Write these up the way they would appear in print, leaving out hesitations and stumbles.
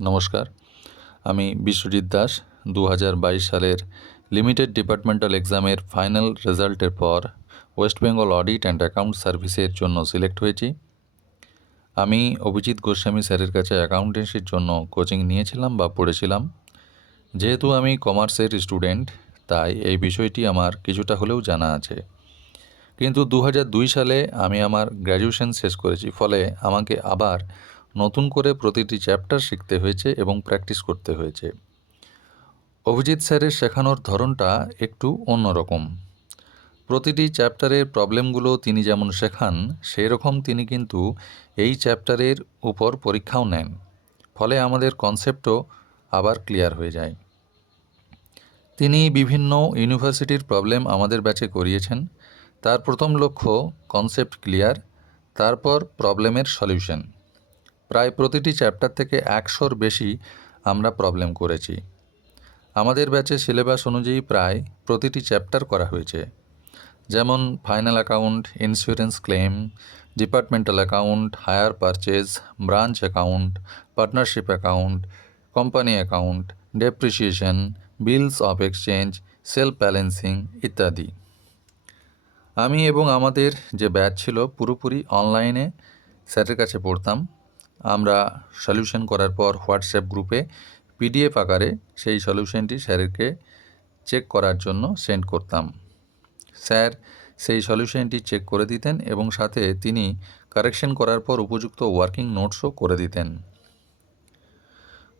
নমস্কার, আমি বিশ্বজিৎ দাস। 2022 সালের লিমিটেড ডিপার্টমেন্টাল এক্সামের ফাইনাল রেজাল্টের পর West Bengal audit and account সার্ভিসের জন্য সিলেক্ট হয়েছি। আমি অভিজিৎ গোস্বামী স্যারের কাছে অ্যাকাউন্টেন্সির জন্য কোচিং নিয়েছিলাম বা পড়েছিলাম। যেহেতু আমি কমার্সের স্টুডেন্ট, তাই এই বিষয়টি আমার কিছুটা হলেও জানা আছে। কিন্তু 2002 সালে আমি আমার গ্র্যাজুয়েশন শেষ করেছি, ফলে আমাকে আবার নতুন করে প্রতিটি চ্যাপ্টার শিখতে হয়েছে এবং প্র্যাকটিস করতে হয়েছে। অভিজিৎ স্যারের শেখানোর ধরনটা একটু অন্যরকম। প্রতিটি চ্যাপ্টারের প্রবলেমগুলো তিনি যেমন শেখান, সেই রকম তিনি কিন্তু এই চ্যাপ্টারের উপর পরীক্ষাও নেন। ফলে আমাদের কনসেপ্টও আবার ক্লিয়ার হয়ে যায়। তিনি বিভিন্ন ইউনিভার্সিটির প্রবলেম আমাদের ব্যাচে করিয়েছেন। তার প্রথম লক্ষ্য কনসেপ্ট ক্লিয়ার, তারপর প্রবলেমের সলিউশন। প্রায় প্রতিটি চ্যাপ্টার থেকে 100-র বেশি আমরা প্রবলেম করেছি। আমাদের ব্যাচে সিলেবাস অনুযায়ী প্রায় প্রতিটি চ্যাপ্টার করা হয়েছে, যেমন final account, insurance claim, departmental account, hire purchase, branch account, partnership account, company account, depreciation, bills of exchange, self balancing ইত্যাদি। আমি এবং আমাদের যে ব্যাচ ছিল পুরোপুরি অনলাইনে স্যারের কাছে পড়তাম। আমরা সলিউশন করার পর হোয়াটসঅ্যাপ গ্রুপে পিডিএফ আকারে সেই সলিউশনটি স্যারকে চেক করার জন্য সেন্ড করতাম। স্যার সেই সলিউশনটি চেক করে দিতেন এবং সাথে তিনি কারেকশন করার পর উপযুক্ত ওয়ার্কিং নোটসও করে দিতেন।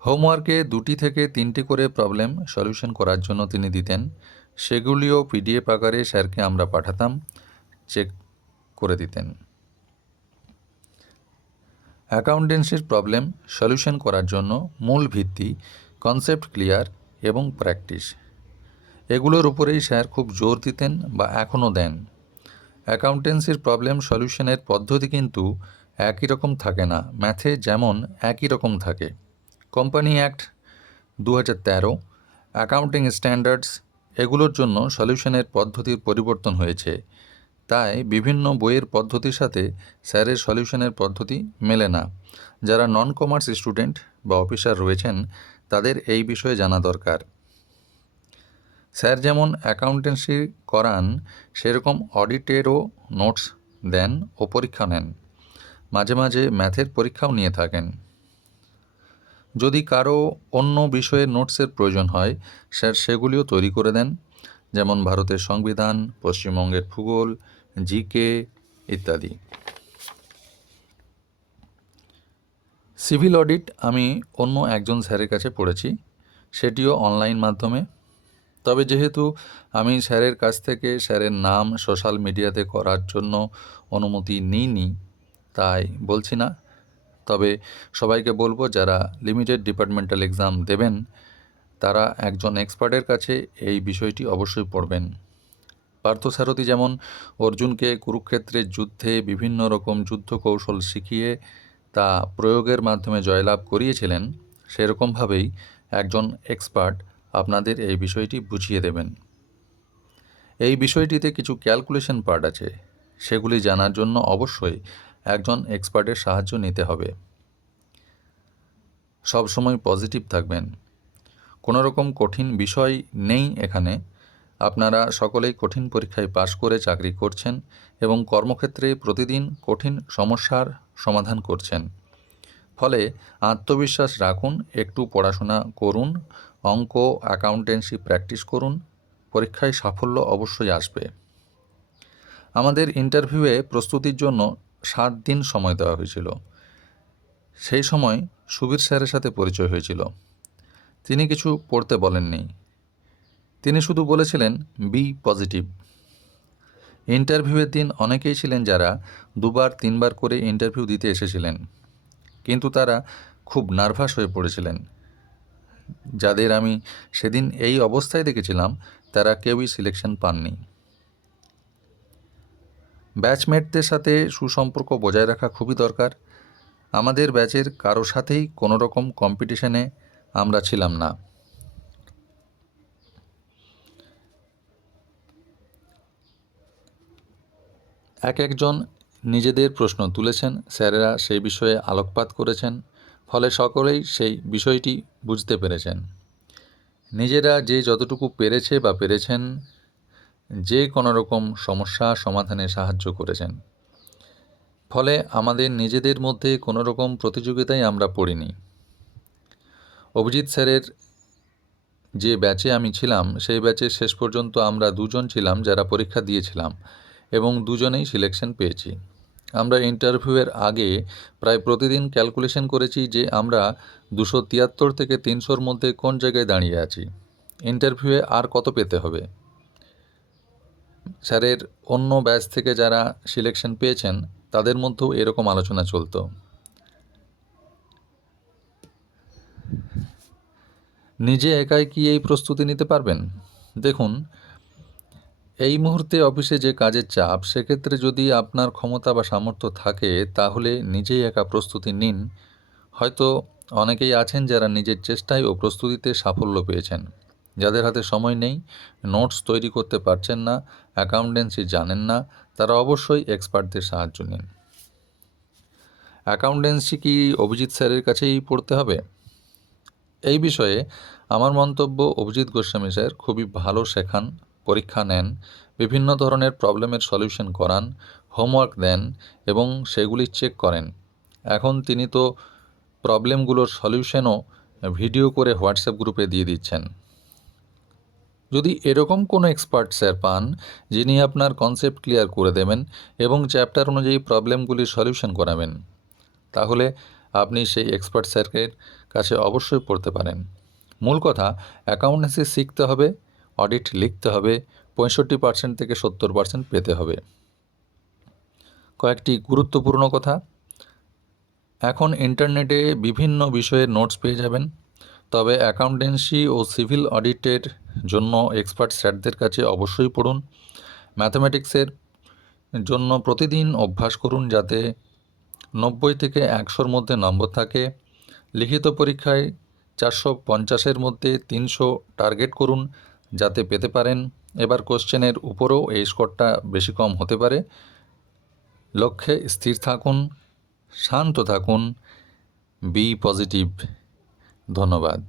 হোমওয়ার্কে 2 থেকে 3 করে প্রবলেম সলিউশন করার জন্য তিনি দিতেন। সেগুলিও পিডিএফ আকারে স্যারকে আমরা পাঠাতাম, চেক করে দিতেন। অ্যাকাউন্টেন্সির প্রবলেম সলিউশন করার জন্য মূল ভিত্তি কনসেপ্ট ক্লিয়ার এবং প্র্যাকটিস। এগুলোর উপরেই স্যার খুব জোর দিতেন বা এখনও দেন। অ্যাকাউন্টেন্সির প্রবলেম সলিউশনের পদ্ধতি কিন্তু একই রকম থাকে না। ম্যাথে যেমন একই রকম থাকে। কোম্পানি অ্যাক্ট 2013, অ্যাকাউন্টিং স্ট্যান্ডার্ডস, এগুলোর জন্য সলিউশনের পদ্ধতির পরিবর্তন হয়েছে। তাই বিভিন্ন বইয়ের পদ্ধতির সাথে স্যারের সলিউশনের পদ্ধতি মেলে না। যারা নন কমার্স স্টুডেন্ট বা অফিসার রয়েছেন, তাদের এই বিষয়ে জানা দরকার। স্যার যেমন অ্যাকাউন্টেন্সি করান, সেরকম অডিটেরও নোটস দেন ও পরীক্ষা নেন। মাঝে মাঝে ম্যাথের পরীক্ষাও নিয়ে থাকেন। যদি কারো অন্য বিষয়ের নোটসের প্রয়োজন হয়, স্যার সেগুলিও তৈরি করে দেন, যেমন ভারতের সংবিধান, পশ্চিমবঙ্গের ভূগোল, জিকে ইত্যাদি। সিভিল অডিট আমি অন্য একজন স্যারের কাছে পড়েছি, সেটিও অনলাইন মাধ্যমে। তবে যেহেতু আমি স্যারের কাছ থেকে স্যারের নাম সোশ্যাল মিডিয়াতে করার জন্য অনুমতি নিইনি, তাই বলছি না। তবে সবাইকে বলবো, যারা লিমিটেড ডিপার্টমেন্টাল এক্সাম দেবেন, তারা একজন এক্সপার্টের কাছে এই বিষয়টি অবশ্যই পড়বেন। পার্থসারথী যেমন অর্জুনকে কুরুক্ষেত্রের যুদ্ধে বিভিন্ন রকম যুদ্ধ কৌশল শিখিয়ে তা প্রয়োগের মাধ্যমে জয়লাভ করিয়েছিলেন, সেরকমভাবেই একজন এক্সপার্ট আপনাদের এই বিষয়টি বুঝিয়ে দেবেন। এই বিষয়টিতে কিছু ক্যালকুলেশন পার্ট আছে, সেগুলি জানার জন্য অবশ্যই একজন এক্সপার্টের সাহায্য নিতে হবে। সব সময় পজিটিভ থাকবেন। কোনো রকম কঠিন বিষয় নেই এখানে। আপনারা সকলেই কঠিন পরীক্ষায় পাশ করে চাকরি করছেন এবং কর্মক্ষেত্রে প্রতিদিন কঠিন সমস্যার সমাধান করছেন। ফলে আত্মবিশ্বাস রাখুন, একটু পড়াশোনা করুন, অঙ্ক অ্যাকাউন্টেন্সি প্র্যাকটিস করুন, পরীক্ষায় সাফল্য অবশ্যই আসবে। আমাদের ইন্টারভিউয়ে প্রস্তুতির জন্য 7 দিন সময় দেওয়া হয়েছিল। সেই সময় সুবীর স্যারের সাথে পরিচয় হয়েছিল। তিনি কিছু পড়তে বলেননি, তিনি শুধু বলেছিলেন বি পজিটিভ। ইন্টারভিউয়ের দিন অনেকেই ছিলেন যারা 2-3বার করে ইন্টারভিউ দিতে এসেছিলেন, কিন্তু তারা খুব নার্ভাস হয়ে পড়েছিলেন। যাদের আমি সেদিন এই অবস্থায় দেখেছিলাম, তারা কেউই সিলেকশন পাননি। ব্যাচমেটদের সাথে সুসম্পর্ক বজায় রাখা খুবই দরকার। আমাদের ব্যাচের কারো সাথেই কোনো রকম কম্পিটিশনে আমরা ছিলাম না। একজন নিজেদের প্রশ্ন তুলেছেন, স্যারেরা সেই বিষয়ে আলোকপাত করেছেন, ফলে সকলেই সেই বিষয়টি বুঝতে পেরেছেন। নিজেরা যে যতটুকু পেরেছে বা পেরেছেন, যে কোনো রকম সমস্যা সমাধানে সাহায্য করেছেন। ফলে আমাদের নিজেদের মধ্যে কোনো রকম প্রতিযোগিতায় আমরা পড়িনি। অভিজিৎ স্যারের যে ব্যাচে আমি ছিলাম, সেই ব্যাচে শেষ পর্যন্ত আমরা 2 জন ছিলাম যারা পরীক্ষা দিয়েছিলাম এবং 2 জনেই সিলেকশন পেয়েছি। আমরা ইন্টারভিউয়ের আগে প্রায় প্রতিদিন ক্যালকুলেশন করেছি যে আমরা 273 থেকে 300-র মধ্যে কোন জায়গায় দাঁড়িয়ে আছি, ইন্টারভিউয়ে আর কত পেতে হবে। স্যারের অন্য ব্যাচ থেকে যারা সিলেকশন পেয়েছেন তাদের মধ্যেও এরকম আলোচনা চলতো। নিজে একাই কি এই প্রস্তুতি নিতে পারবেন? দেখুন, এই মুহূর্তে অফিসে যে কাজের চাপ, সেক্ষেত্রে যদি আপনার ক্ষমতা বা সামর্থ্য থাকে তাহলে নিজেই একা প্রস্তুতি নিন। হয়তো অনেকেই আছেন যারা নিজের চেষ্টায় ও প্রস্তুতিতে সাফল্য পেয়েছেন। যাদের হাতে সময় নেই, নোটস তৈরি করতে পারছেন না, অ্যাকাউন্টেন্সি জানেন না, তারা অবশ্যই এক্সপার্টদের সাহায্য নিন। অ্যাকাউন্টেন্সি কি অভিজিৎ স্যারের কাছেই পড়তে হবে? এই বিষয়ে আমার মন্তব্য, অভিজিৎ গোস্বামী স্যার খুবই ভালো শেখান, পরীক্ষা নেন, বিভিন্ন ধরনের প্রবলেমের সলিউশন করান, হোমওয়ার্ক দেন এবং সেগুলি চেক করেন। এখন তিনি তো প্রবলেমগুলোর সলিউশনও ভিডিও করে হোয়াটসঅ্যাপ গ্রুপে দিয়ে দিচ্ছেন। যদি এরকম কোনো এক্সপার্ট স্যার পান যিনি আপনার কনসেপ্ট ক্লিয়ার করে দেবেন এবং চ্যাপ্টার অনুযায়ী প্রবলেমগুলির সলিউশন করাবেন, তাহলে আপনি সেই এক্সপার্ট স্যারের কাছে অবশ্যই পড়তে পারেন। মূল কথা, অ্যাকাউন্টেন্সি শিখতে হবে, অডিট লিখতে হবে, 65% থেকে 70% পেতে হবে। কয়েকটি গুরুত্বপূর্ণ কথা, এখন ইন্টারনেটে বিভিন্ন বিষয়ের নোটস পেয়ে যাবেন, তবে অ্যাকাউন্টেন্সি ও সিভিল অডিটের জন্য এক্সপার্ট স্যারদের কাছে অবশ্যই পড়ুন। ম্যাথামেটিক্সের জন্য প্রতিদিন অভ্যাস করুন যাতে 90 থেকে 100-র মধ্যে নম্বর থাকে। লিখিত পরীক্ষায় 450-এর মধ্যে 300 টার্গেট করুন যাতে পেতে পারেন। এবার কোশ্চেনের উপরেও এই স্কোরটা বেশি কম হতে পারে। লক্ষ্যে স্থির থাকুন, শান্ত থাকুন, বি পজিটিভ। ধন্যবাদ।